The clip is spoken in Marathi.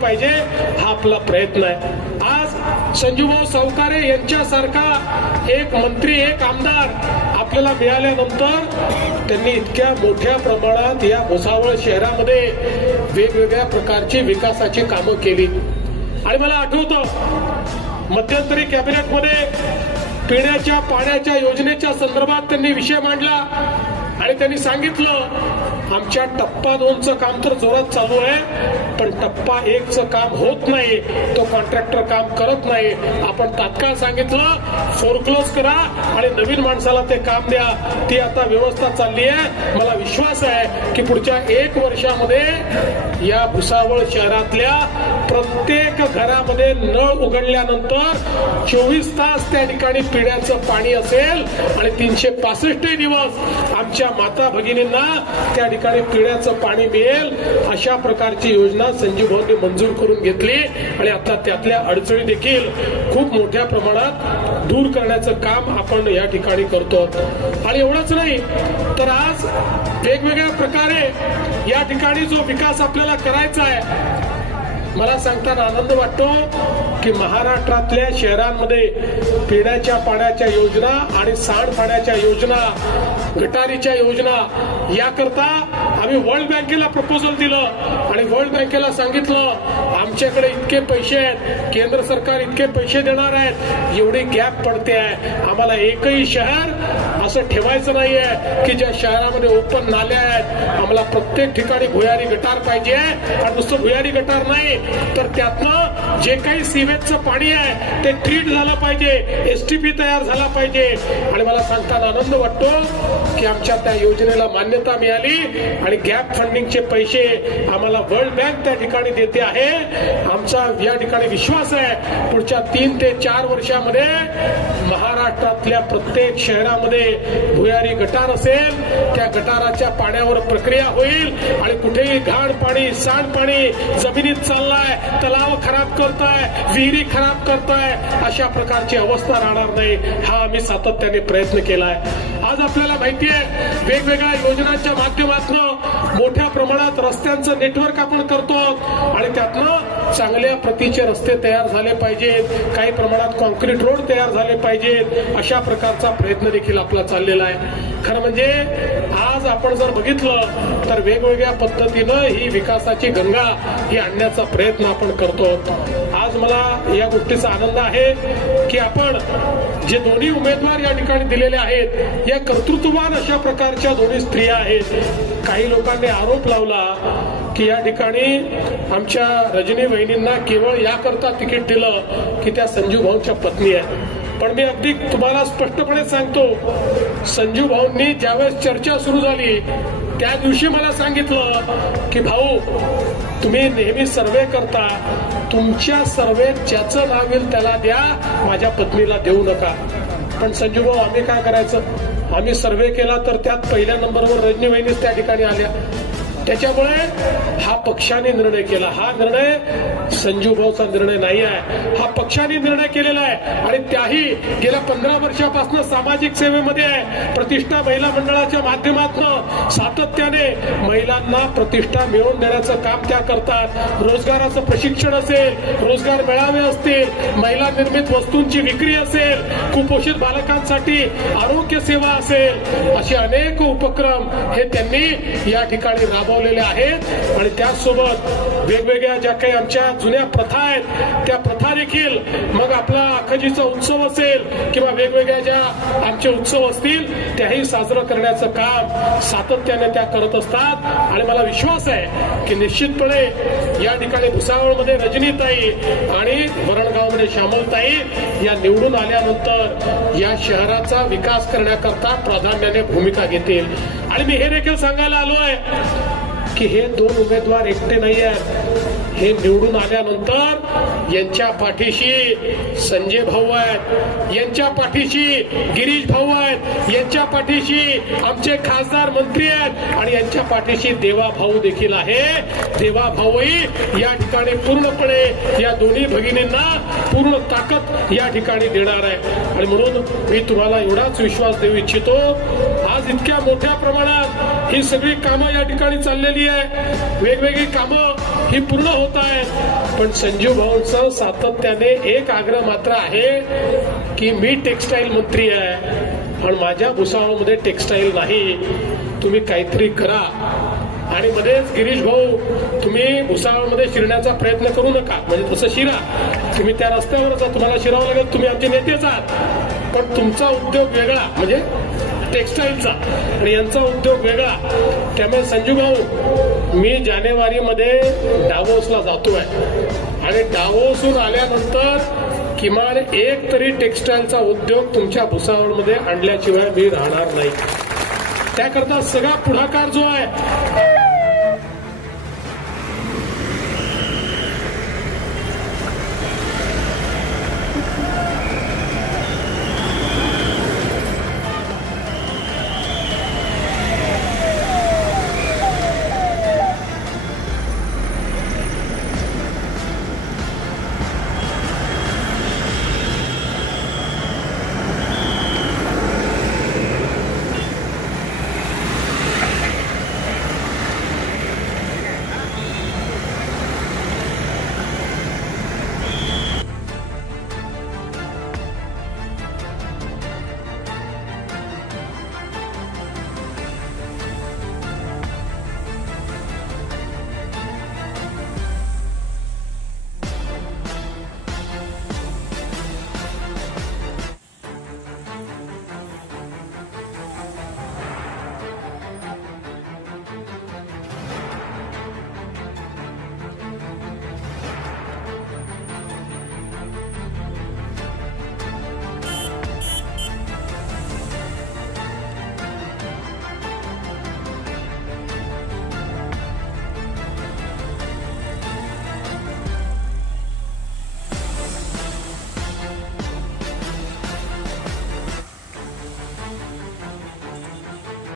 पाहिजे, हा आपला प्रयत्न आहे. आज संजूभाऊ सावकारे यांच्यासारखा एक मंत्री, एक आमदार आपल्याला मिळाल्यानंतर त्यांनी इतक्या मोठ्या प्रमाणात या भुसावळ शहरामध्ये वेगवेगळ्या प्रकारची विकासाची कामं केली. आणि मला आठवतं मध्यंतरी कॅबिनेटमध्ये पिण्याच्या पाण्याच्या योजनेच्या संदर्भात त्यांनी विषय मांडला आणि त्यांनी सांगितलं आमच्या टप्पा 2चं काम तर जोरात चालू आहे, पण टप्पा 1चं काम होत नाही, तो कॉन्ट्रॅक्टर काम करत नाही. आपण तात्काळ सांगितलं फोरक्लोज करा आणि नवीन माणसाला ते काम द्या. ती आता व्यवस्था चालली आहे. मला विश्वास आहे की पुढच्या 1 वर्षामध्ये या भुसावळ शहरातल्या प्रत्येक घरामध्ये नळ उघडल्यानंतर 24 तास त्या ठिकाणी पिण्याचं पाणी असेल आणि 365 दिवस आमच्या माता भगिनींना त्या ठिकाणी पिण्याचं पाणी मिळेल. अशा प्रकारची योजना संजूभाऊंनी मंजूर करून घेतली आणि आता त्यातल्या अडचणी देखील खूप मोठ्या प्रमाणात दूर करण्याचं काम आपण या ठिकाणी करतो. आणि एवढंच नाही तर आज वेगवेगळ्या प्रकारे या ठिकाणी जो विकास आपल्याला करायचा आहे, मला सांगताना आनंद वाटतो की महाराष्ट्रातल्या शहरांमध्ये पिण्याच्या पाण्याच्या योजना आणि सांडपाण्याच्या योजना, गटारीच्या योजना याकरता आम्ही वर्ल्ड बँकेला प्रपोजल दिलं आणि वर्ल्ड बँकेला सांगितलं आमच्याकडे इतके पैसे आहेत, केंद्र सरकार इतके पैसे देणार आहेत, एवढी गॅप पडते आहे. आम्हाला एकही शहर असं ठेवायचं नाहीये की ज्या शहरामध्ये ओपन नाल्या आहेत. आम्हाला प्रत्येक ठिकाणी भुयारी गटार पाहिजे आणि नुसतं भुयारी गटार नाही तर त्यातनं जे काही सीवेजचं पाणी आहे ते ट्रीट झालं पाहिजे, एसटीपी तयार झाला पाहिजे. आणि मला सांगताना आनंद वाटतो की आमच्या त्या योजनेला मान्यता मिळाली आणि गॅप फंडिंगचे पैसे आम्हाला वर्ल्ड बँक त्या ठिकाणी देते आहे. आमचा या ठिकाणी विश्वास आहे पुढच्या 3 ते 4 वर्षामध्ये महाराष्ट्रातल्या प्रत्येक शहरामध्ये भुयारी गटार असेल, त्या गटाराच्या पाण्यावर प्रक्रिया होईल आणि कुठेही घाण पाणी, सांडपाणी जमिनीत चाललाय, तलाव खराब करताय, विहिरी खराब करताय, अशा प्रकारची अवस्था राहणार नाही. हा आम्ही सातत्याने प्रयत्न केलाय. आज आपल्याला माहिती आहे वेगवेगळ्या योजनांच्या माध्यमातून मोठ्या प्रमाणात रस्त्यांचं नेटवर्क आपण करतो आणि त्यातनं चांगल्या प्रतीचे रस्ते तयार झाले पाहिजेत, काही प्रमाणात कॉन्क्रीट रोड तयार झाले पाहिजेत, अशा प्रकारचा प्रयत्न देखील आपला चाललेला आहे. खरं म्हणजे आज आपण जर बघितलं तर वेगवेगळ्या पद्धतीनं ही विकासाची गंगा ही आणण्याचा प्रयत्न आपण करतो. आज मला या गोष्टीचा आनंद आहे की आपण जे दोन्ही उमेदवार या ठिकाणी दिलेले आहेत या कर्तृत्ववान अशा प्रकारच्या दोन्ही स्त्रिया आहेत. काही लोकांनी आरोप लावला की या ठिकाणी आमच्या रजनी वहिनींना केवळ याकरता तिकीट दिलं की त्या संजूभाऊंच्या पत्नी आहेत. पण मी अगदी तुम्हाला स्पष्टपणे सांगतो, संजूभाऊंनी ज्यावेळेस चर्चा सुरू झाली त्या दिवशी मला सांगितलं की भाऊ तुम्ही नेहमी सर्वे करता, तुमच्या सर्वेत ज्याचं नाव येईल त्याला द्या, माझ्या पत्नीला देऊ नका. पण संजूभाऊ आम्ही काय करायचं, आम्ही सर्वे केला तर त्यात पहिल्या नंबरवर रजनी वहिनीच त्या ठिकाणी आल्या. त्याच्यामुळे हा पक्षाने निर्णय केला. हा निर्णय संजूभाऊचा निर्णय नाही आहे, हा पक्षाने निर्णय केलेला आहे. आणि त्याही गेल्या 15 वर्षापासून सामाजिक सेवेमध्ये आहे. प्रतिष्ठा महिला मंडळाच्या माध्यमातून सातत्याने महिलांना प्रतिष्ठा मिळवून देण्याचं काम त्या करतात. रोजगाराचं प्रशिक्षण असेल, रोजगार मेळावे असतील, महिला निर्मित वस्तूंची विक्री असेल, कुपोषित बालकांसाठी आरोग्य सेवा असेल, असे अनेक उपक्रम हे त्यांनी या ठिकाणी राबवलेले आहेत. आणि त्याचसोबत वेगवेगळ्या ज्या काही आमच्या जुन्या प्रथा आहेत त्या प्रथा देखील, मग आपला आखजीचा उत्सव असेल किंवा वेगवेगळ्या ज्या आमचे उत्सव असतील त्याही साजरं करण्याचं काम सातत्याने त्या करत असतात. आणि मला विश्वास आहे की निश्चितपणे या ठिकाणी भुसावळमध्ये रजनीताई आणि वरणगावमध्ये श्यामलताई या निवडून आल्यानंतर या शहराचा विकास करण्याकरता प्राधान्याने भूमिका घेतील. आणि मी हे देखील सांगायला आलो आहे की हे 2 उमेदवार एकटे नाही आहेत. हे निवडून आल्यानंतर यांच्या पाठीशी संजय भाऊ आहेत, यांच्या पाठीशी गिरीश भाऊ आहेत, यांच्या पाठीशी आमचे खासदार मंत्री आहेत आणि यांच्या पाठीशी देवा भाऊ देखील आहे. देवा भाऊही या ठिकाणी पूर्णपणे या दोन्ही भगिनींना पूर्ण ताकद या ठिकाणी देणार आहे. आणि म्हणून मी तुम्हाला एवढाच विश्वास देऊ इच्छितो, आज इतक्या मोठ्या प्रमाणात ही सगळी कामं या ठिकाणी चाललेली आहे, वेगवेगळी कामं ही पूर्ण होत आहेत, पण संजू भाऊंचं सातत्याने एक आग्रह मात्र आहे की मी टेक्स्टाईल मंत्री आहे पण माझ्या भुसावळमध्ये टेक्स्टाईल नाही, तुम्ही काहीतरी करा. आणि मध्येच गिरीश भाऊ तुम्ही भुसावळमध्ये शिरण्याचा प्रयत्न करू नका, म्हणजे तसं शिरा, तुम्ही त्या रस्त्यावर जा, तुम्हाला शिरावं लागेल, तुम्ही आमचे नेतेच आहात, पण तुमचा उद्योग वेगळा म्हणजे टेक्स्टाईलचा आणि यांचा उद्योग वेगळा. त्यामुळे संजू भाऊ मी जानेवारीमध्ये डावोसला जातोय आणि डावोसहून आल्यानंतर किमान एक तरी टेक्स्टाईलचा उद्योग तुमच्या भुसावळमध्ये आणल्याशिवाय मी राहणार नाही. त्याकरता सगळा पुढाकार जो आहे